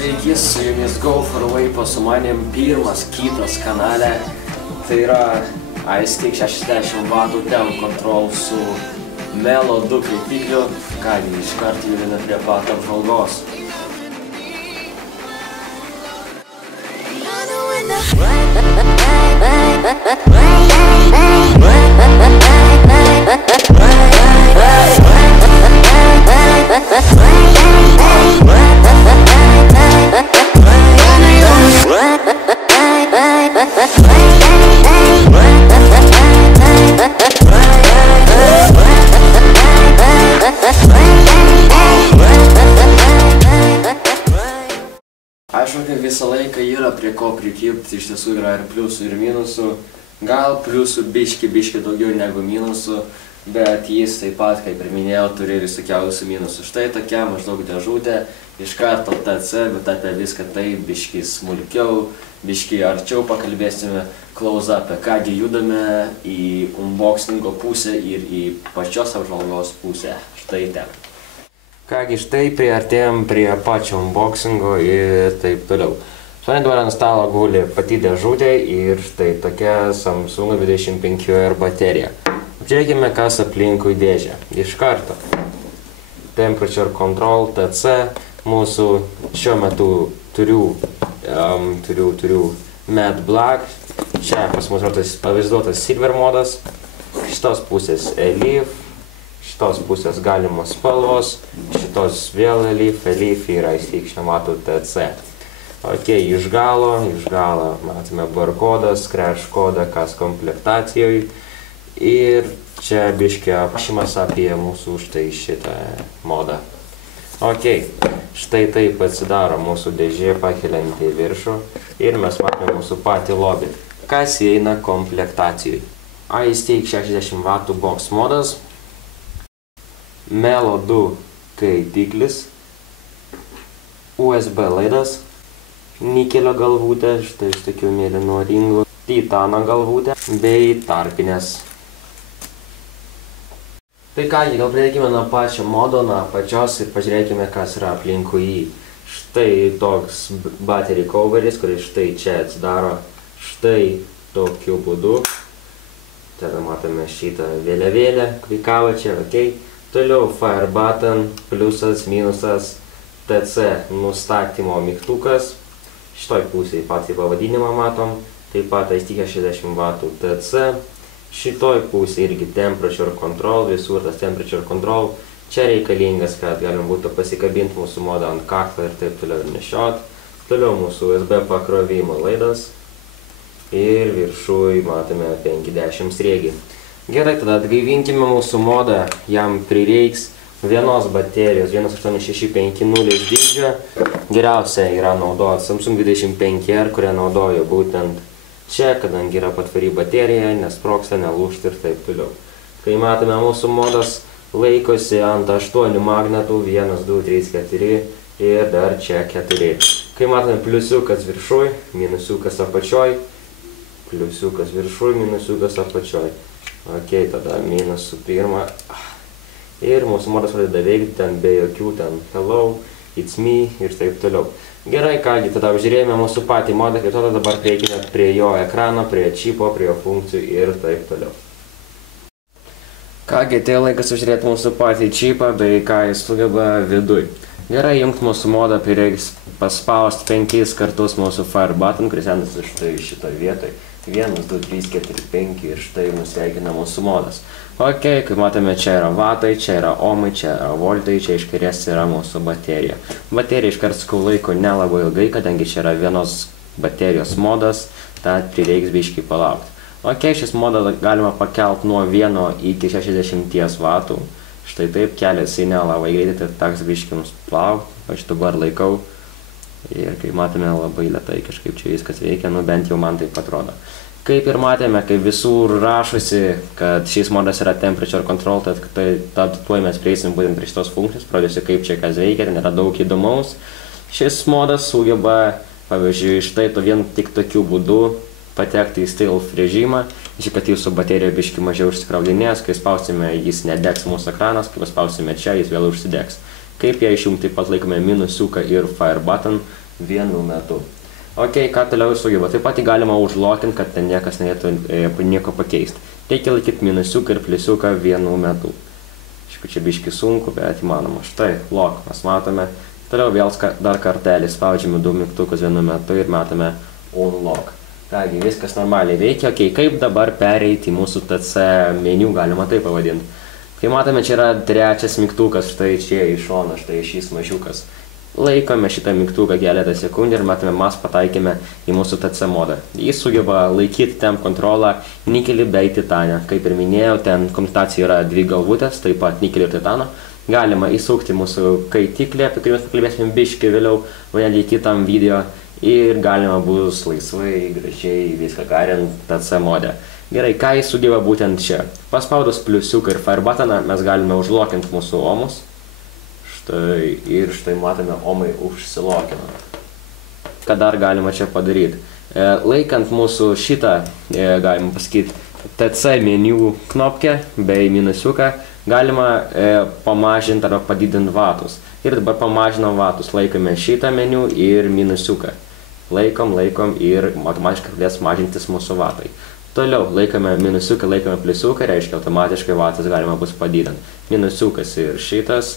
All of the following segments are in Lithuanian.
Sveiki, su jumis Go For Vape, su manim pirmas kitas kanale. Tai yra iStick 60 W Temp Control su Melo 2 kaitikliu. Kągi, iškart judame prie pat apžvalgos. Aišku, kad visą laiką yra prie ko prikibti, iš tiesų yra ir pliusų ir minusų. Gal pliusų biški daugiau negu minusų, bet jis taip pat, kaip ir minėjau, turi visokiausių minusų. Štai tokia maždaug dėžutė, iš karto TC, bet apie viską taip biški smulkiau, biški arčiau pakalbėsime, close-up, kągi judame į unboxingo pusę ir į pačios apžvalgos pusę. Štai ten. Kągi, štai priartėjom prie pačio unboxingo ir taip toliau. Štai dabar ant stalo guli pati dėžutė ir štai tokia Samsung 25R baterija. Apžiūrėkime, kas aplinkui dėžę. Iš karto. Temperature Control TC. Mūsų šiuo metu turiu Matte Black. Čia pas mus pavaizduotas Silver modas. Šitos pusės Elif. Šitos pusės galimos spalvos, šitos vėl Elif yra iStick 60 W TC. Ok, iš galo matome barkodas, crash kodą, kas komplektacijoj. Ir čia biškį aprašymas apie mūsų štai šitą modą. Ok, štai taip atsidaro mūsų dėžė pakeliant į viršų ir mes matome mūsų patį lobį. Kas įeina komplektacijoj? iStick 60 W box modas. Melo 2 kaitiklis, USB laidas, nikelio galvutė, štai iš tokių mėlynų ringų, titano galvutė bei tarpinės. Tai kągi, gal pradėkime nuo pačio modo, nuo pačios ir pažiūrėkime, kas yra aplinkui jį. Štai toks battery coveris, kuris štai čia atsidaro štai tokiu būdu. Tada matome šitą vėliavėlę, klikavo čia, ok. Toliau Fire Button, pliusas, minusas, TC nustatymo mygtukas. Šitoj pusėje patį pavadinimą matom. Taip pat iStick 60 W TC. Šitoj pusėje irgi Temperature Control, visur tas Temperature Control. Čia reikalingas, kad galim būtų pasikabinti mūsų modą ant kaklo ir taip toliau ir nešiot. Toliau mūsų USB pakrovimo laidas. Ir viršui matome 50 sriegį. Gerai, tada atgaivinkime mūsų modą, jam prireiks vienos baterijos 18650 dydžio. Geriausia yra naudoti Samsung 25R, kurią naudoju būtent čia, kadangi yra patvari baterija, nesprogsta, nelūžta ir taip toliau. Kai matome mūsų modas laikosi ant 8 magnetų, 1, 2, 3, 4 ir dar čia 4. Kai matome pliusiukas viršui, minusiukas apačioj, pliusiukas viršui, minusiukas apačioj. Ok, tada minusų pirmą. Ir mūsų modas pradeda veikti ten be jokių ten hello, it's me ir taip toliau. Gerai, kągi, tada apžiūrėjome mūsų patį modą, kaip tada dabar prieikime prie jo ekrano, prie čipo, prie jo funkcijų ir taip toliau. Kągi, tai laikas apžiūrėti mūsų patį čipą bei ką jis sugeba viduj. Gerai, jungti mūsų modą prireiks paspausti 5 kartus mūsų Fire Button, kuris endasi štai šitoj vietoj. 1, 2, 3, 4, 5 ir štai nusveikina mūsų modas. Ok, kaip matome, čia yra vatai, čia yra ohmai, čia yra voltai, čia iš kairės yra mūsų baterija. Baterija iškart sakau laiko nelabai ilgai, kadangi čia yra vienos baterijos modas, tad prireiks biškį palaukti. Ok, šis modą galima pakelt nuo 1 iki 60 W. Štai taip keliasi nelabai greitai, tai teks biškį nusplaukti. Aš dabar laikau. Ir kaip matome, labai lėtai kažkaip čia viskas veikia, nu bent jau man taip atrodo. Kaip ir matėme, kaip visur rašosi, kad šis modas yra Temperature Control, tad tuoj mes prieisim būtent prie šitos funkcijos, pradėsiu kaip čia kas veikia, ten yra daug įdomaus. Šis modas sugeba, pavyzdžiui, štai vien tik tokiu būdu patekti į stealth režimą, Žiūrėk, kad jūsų baterija biški mažiau užsikraudinės, kai spausime, jis nedegs mūsų ekranas, kai spausime čia, jis vėl užsidegs. Kaip ją išjungti, taip pat laikome minusiuką ir Fire Button, vienu metu. Ok, ką toliau sugeba. Taip pat galima užlokinti, kad ten niekas norėtų nieko pakeisti. Reikia laikyti minusiuką ir pliusiuką vienu metu. Aišku, čia biški sunku, bet įmanoma. Štai, lock mes matome. Toliau vėl dar kartelį spaudžiame 2 mygtukus vienu metu ir matome unlock. Kągi, viskas normaliai veikia. Ok, kaip dabar pereiti į mūsų TC meniu, galima taip pavadinti. Kai matome, čia yra 3 mygtukas, štai čia iš šono, štai šis mažiukas. Laikome šitą mygtuką keletą sekundžių ir matome, mes pataikėme į mūsų TC modą. Jis sugeba laikyti temp kontrolą nikelį bei titaną. Kaip ir minėjau, ten komplektacija yra 2 galvutės, taip pat nikelį ir titano. Galima įsukti mūsų kaitiklį, apie kurį mes pakalbėsime biškį vėliau, netgi kitam video. Ir galima bus laisvai, gražiai viską garint TC modę. Gerai, ką jis sugeba būtent čia? Paspaudus pliusiuką ir fire buttoną mes galime užlokinti mūsų omus. Štai, ir štai matome, omai užsilokino. Ką dar galima čia padaryti? Laikant mūsų šitą, galima pasakyti, TC meniu knopkę bei minusiuką, galima pamažinti arba padidinti vatus. Ir dabar pamažinam vatus, laikome šitą meniu ir minusiuką. Laikom ir automatiškai pradės mažintis mūsų vatai. Toliau laikome minusiuką, laikome pliusiuką, reiškia automatiškai vatas galima bus padidinti. Minusiukas ir šitas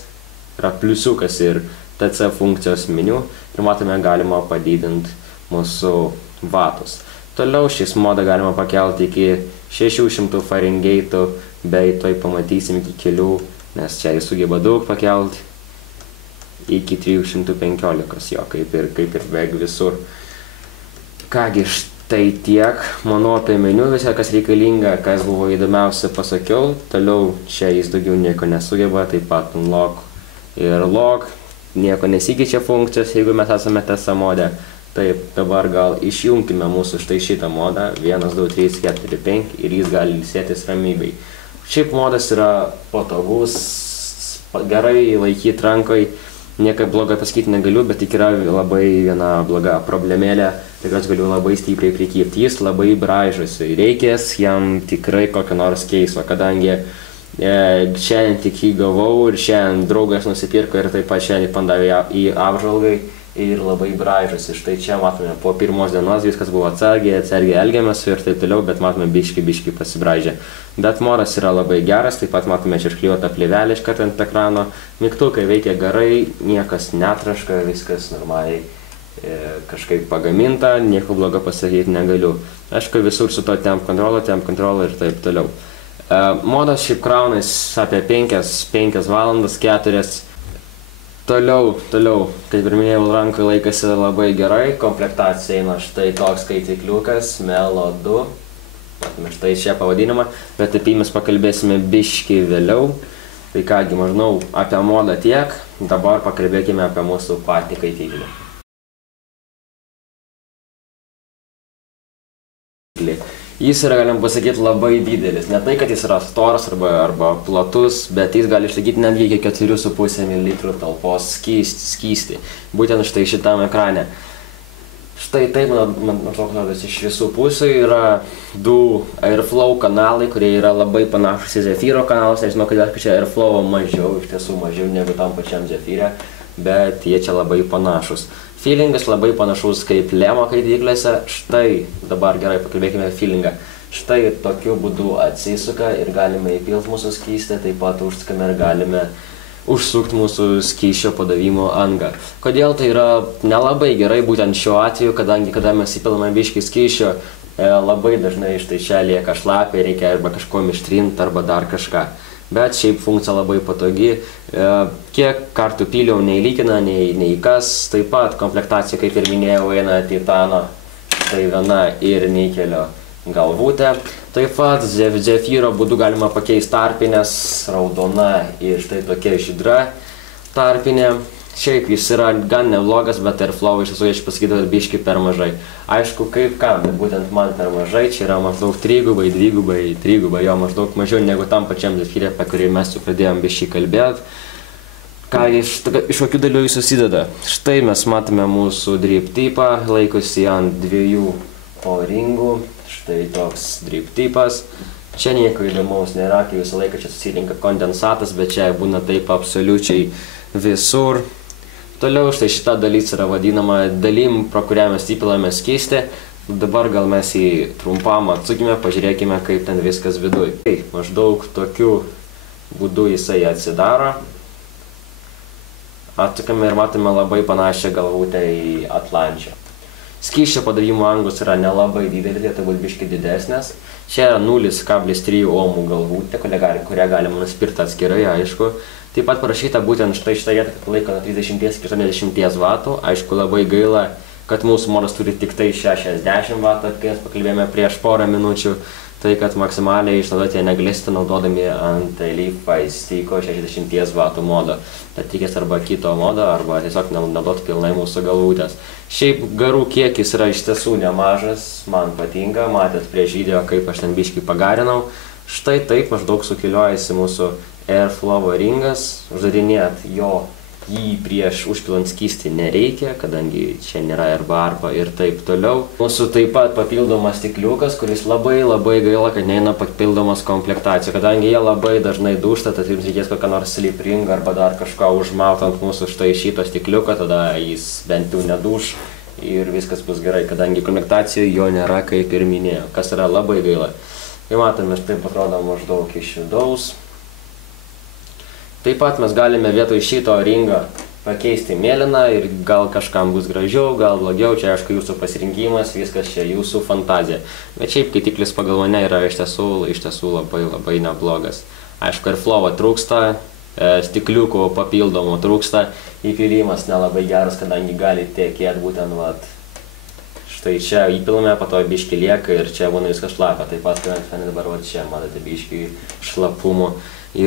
yra pliusiukas ir TC funkcijos meniu ir matome galima padidinti mūsų vatus. Toliau šis modą galima pakelti iki 600 Fahrenheitų, bei toj pamatysim iki kelių, nes čia jis sugeba daug pakelti, iki 315, jo, kaip ir beveik visur. Kągi, štai tiek, manau apie meniu visą, kas reikalinga, kas buvo įdomiausia pasakiau. Toliau čia jis daugiau nieko nesugeba, taip pat unlock ir lock, nieko nesikeičia funkcijos, jeigu mes esame TC mode. Taip, dabar gal išjungkime mūsų štai šitą modą, 1, 2, 3, 4, 5 ir jis gali ilsėtis ramybei. Šiaip modas yra patogus, gerai laikyti rankoj, nieko blogo pasakyti negaliu, bet tik yra labai viena bloga problemėlė, kurios galiu labai stipriai prikibti. Jis labai braižosi, reikės jam tikrai kokio nors keiso, kadangi šiandien tik jį gavau ir šiandien draugas nusipirko ir taip pat šiandien pandavė į apžvalgai ir labai braižosi. Štai čia matome, po pirmos dienos viskas buvo atsargiai elgiamės ir taip toliau, bet matome biški pasibraižę. Bet modas yra labai geras, taip pat matome čia išklijuotą plėvelę iškart ant ekrano. Mygtukai veikia gerai, niekas netraška, viskas normaliai kažkaip pagaminta, nieko blogo pasakyti negaliu. Aišku, visur su to temp kontrola ir taip toliau. Modas šiaip kraunas apie 5 valandas, 4. Toliau, kaip ir minėjau, rankai laikasi labai gerai, komplektacija eina štai toks skaitikliukas, Melo 2. Matome štai čia pavadinimą, bet apie jį mes pakalbėsime biškį vėliau. Tai kągi, manau, apie modą tiek, dabar pakalbėkime apie mūsų patį kaitiklį. Jis yra, galim pasakyti, labai didelis. Ne tai, kad jis yra storas arba platus, bet jis gali išlaikyti netgi iki 4,5 ml talpos skystį. Būtent štai šitam ekrane. Štai taip, man atrodo, iš visų pusių yra 2 Airflow kanalai, kurie yra labai panašus į Zephyro kanalus. Aš žinau, kad čia Airflow mažiau, iš tiesų mažiau negu tam pačiam Zephyre, bet jie čia labai panašus. Feelingas labai panašus kaip Lemo kaitiklėse. Štai, dabar gerai pakalbėkime feelingą. Štai tokiu būdu atsisuka ir galime įpilti mūsų skystį, taip pat užsukame ir galime užsukti mūsų skysčio padavimo angą. Kodėl tai yra nelabai gerai būtent šiuo atveju, kadangi kada mes įpilame biškį skysčio, labai dažnai štai čia lieka šlapiai, reikia arba kažko ištrinti arba dar kažką. Bet šiaip funkcija labai patogi, kiek kartų pyliau neįlykina, nei kas, taip pat komplektacija, kaip ir minėjau, eina titano, tai viena ir nikelio galvutė. Taip pat Zephyro būdu galima pakeisti tarpinės, raudona ir štai tokia žydra tarpinė. Šiaip jis yra gan neblogas, bet Airflow iš tiesų aš pasakytų biškį per mažai. Aišku, kaip kam, bet būtent man per mažai, čia yra maždaug 3, 2, jo maždaug mažiau negu tam pačiam Zephyre, apie kurį mes jau pradėjom biškį kalbėti. Ką iš kokių dalių jis susideda? Štai mes matome mūsų drip tipą, laikosi ant 2 O-ringų, štai toks drip tipas. Čia nieko įdomaus nėra, kai visą laiką čia susirinka kondensatas, bet čia būna taip absoliučiai visur. Toliau štai šita dalis yra vadinama dalim, pro kurią mes įpilame skystį. Dabar gal mes jį trumpam atsukime, pažiūrėkime, kaip ten viskas viduj. Maždaug tokiu būdu jisai atsidaro. Atsukame ir matome labai panašią galvutę į Atlančią. Skysčio padavimo angos yra nelabai didelis, tai būt biški didesnės. Čia yra 0,3 ohmų galvutė, kurią galima nusipirkti atskirai, aišku. Taip pat parašyta būtent štai šitą vietą, kad laiko nuo 30 iki 80 vatų. Aišku, labai gaila, kad mūsų modas turi tik tai 60 vatų, kai mes pakalbėjome prieš porą minučių. Tai kad maksimaliai išnaudoti jie negalėsite naudodami ant Leaf-Fi Stick 60 vatų modo. Tad tikės arba kito modo, arba tiesiog naudoti pilnai mūsų galvutės. Šiaip garų kiekis yra iš tiesų nemažas, man patinka, matėt prieš video, kaip aš ten biškį pagarinau. Štai taip maždaug sukiliojasi mūsų Airflow ringas. Uždarinėt jį prieš užpilant skystį nereikia, kadangi čia nėra arba ir taip toliau. Mūsų taip pat papildomas stikliukas, kuris labai gaila, kad neina papildomas komplektacija, kadangi jie labai dažnai dūžta, tad jums reikės kokią nors slip ring arba dar kažką užmauti ant mūsų štai šito stikliuko, tada jis bent jau nedūž ir viskas bus gerai, kadangi komplektacijoje jo nėra, kaip ir minėjau, kas yra labai gaila. Kai matome, taip atrodo maždaug iš vidaus. Taip pat mes galime vietoj šito ringo pakeisti mėlyną ir gal kažkam bus gražiau, gal blogiau, čia aišku jūsų pasirinkimas, viskas čia jūsų fantazija. Bet šiaip kaitiklis pagal mane yra iš tiesų labai neblogas. Aišku, Airflow trūksta, stikliukų papildomų trūksta, įpilimas nelabai geras, kadangi gali tekėti būtent štai čia įpilame, po to biškį lieka ir čia būna viskas šlapia. Taip pat, kai dabar čia matote biškį šlapumų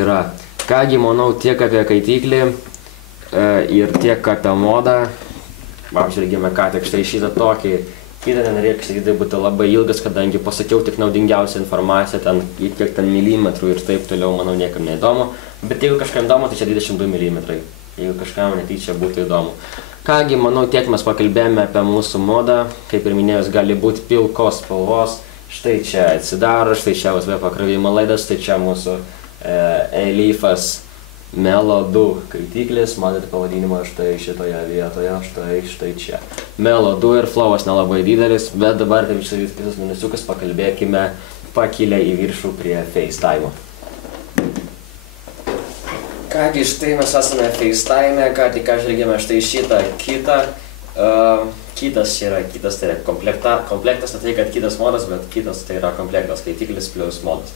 yra. Kągi, manau, tiek apie kaitiklį ir tiek apie modą. Apžvelgėme ką tik štai šitą tokį. Kitą nereikia sakyti, tai būtų labai ilgas, kadangi pasakiau tik naudingiausią informaciją, kiek ten milimetrų ir taip toliau, manau, niekam neįdomu. Bet jeigu kažkam įdomu, tai čia 22 mm. Jeigu kažkam netyčia būtų įdomu. Kągi, manau, tiek mes pakalbėjome apie mūsų modą. Kaip ir minėjus, gali būti pilkos spalvos. Štai čia atsidaro, štai čia USB pakrovimo laidas, štai čia mūsų Leafas Melo 2 kaitiklis, matote pavadinimą štai šitoje vietoje, štai čia. Melo 2 ir Flowas nelabai didelis, bet dabar taip visas minusiukas pakalbėkime pakilę į viršų prie FaceTime. Kągi, štai mes esame FaceTime, ką tik apžvelgėme štai šitą kitą. Kitas tai yra komplektas, tai kad kitas modas, bet kitas tai yra komplektas, kaitiklis plus modas.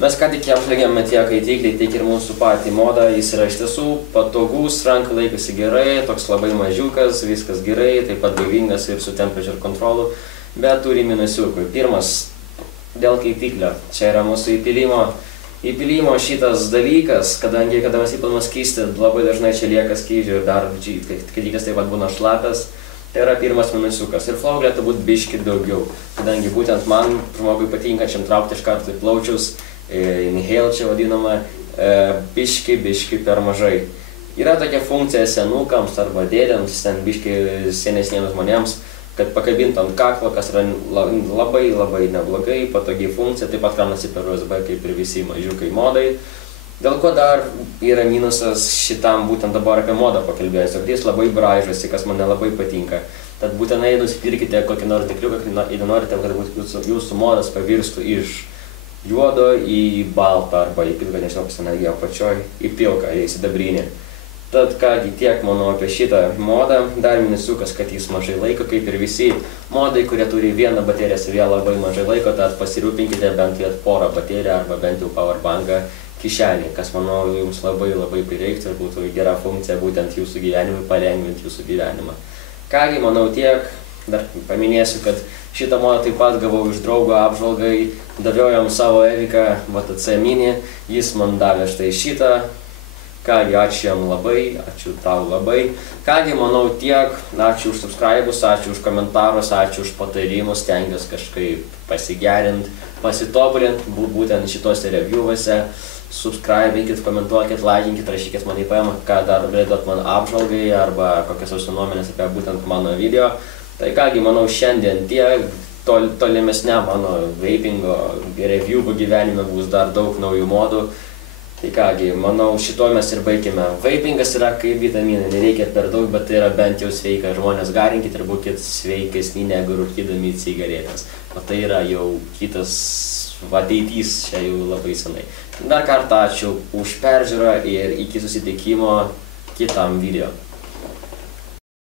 Mes ką tik apžvelgėme tiek kaitiklį, tiek ir mūsų patį modą, jis yra iš tiesų patogus, ranka laikosi gerai, toks labai mažiukas, viskas gerai, taip pat gaivingas ir su temperature controlu, bet turi minusiukų. Pirmas, dėl kaitiklio, čia yra mūsų įpilimo šitas dalykas, kadangi kada mes įpilame skystį, labai dažnai čia lieka skrydžio ir dar kaitiklis taip pat būna šlapias. Tai yra pirmas minusiukas. Ir Flow galėtų būti biški daugiau, kadangi būtent man, žmogui patinkančiam traukti iš karto į plaučius, inhale čia vadinama, biški per mažai. Yra tokia funkcija senukams arba dėdėms, ten biški senesniems žmonėms, kad pakabintų ant kaklo, kas yra labai neblogai, patogi funkcija, taip pat kraunasi per USB kaip ir visi mažiukai modai. Dėl ko dar yra minusas šitam būtent dabar apie modą pakalbėjus, kad jis labai braižosi, kas man nelabai patinka. Tad būtinai nusipirkite kokį nors dėkliuką, jeigu norite, kad jūsų modas pavirstų iš juodo į baltą arba į pilką, nežinau, kas ten netgi apačioj, į pilką, į sidabrinį. Tad kągi tiek manau apie šitą modą, dar minusiukas, kad jis mažai laiko, kaip ir visi modai, kurie turi vieną bateriją savyje labai mažai laiko, tad pasirūpinkite bent porą bateriją arba bent jau powerbanką kišenį, kas manau jums labai prireiktų ir būtų gera funkcija būtent jūsų gyvenimui, palengvinti jūsų gyvenimą. Kągi, manau tiek, dar paminėsiu, kad šitą modą taip pat gavau iš draugo apžvalgai, daviau jam savo Eviką VTC Mini, jis man davė štai šitą. Kągi, ačiū jam labai, ačiū tau labai. Kągi, manau tiek, ačiū už subscribus, ačiū už komentarus, ačiū už patarimus, stengiuosi kažkaip pasigerinti, pasitobulinti, būtent šitose reviewuose. Subscribinkit, komentuokit, laikinkit, rašykit man į PM, ką dar galėtumėt man apžvalgai arba kokias jūsų nuomonės apie būtent mano video. Tai kągi, manau šiandien tiek, tolimesne mano vapingo reviewų gyvenime bus dar daug naujų modų. Tai kągi, manau, šito mes ir baigime. Vapingas yra kaip vitaminai, nereikia per daug, bet tai yra bent jau sveika. Žmonės garinkit ir būkit sveikesni negu rūkydami cigaretės. O tai yra jau kitas ateitys, čia jau labai senai. Dar kartą ačiū už peržiūrą ir iki susitikimo kitam video.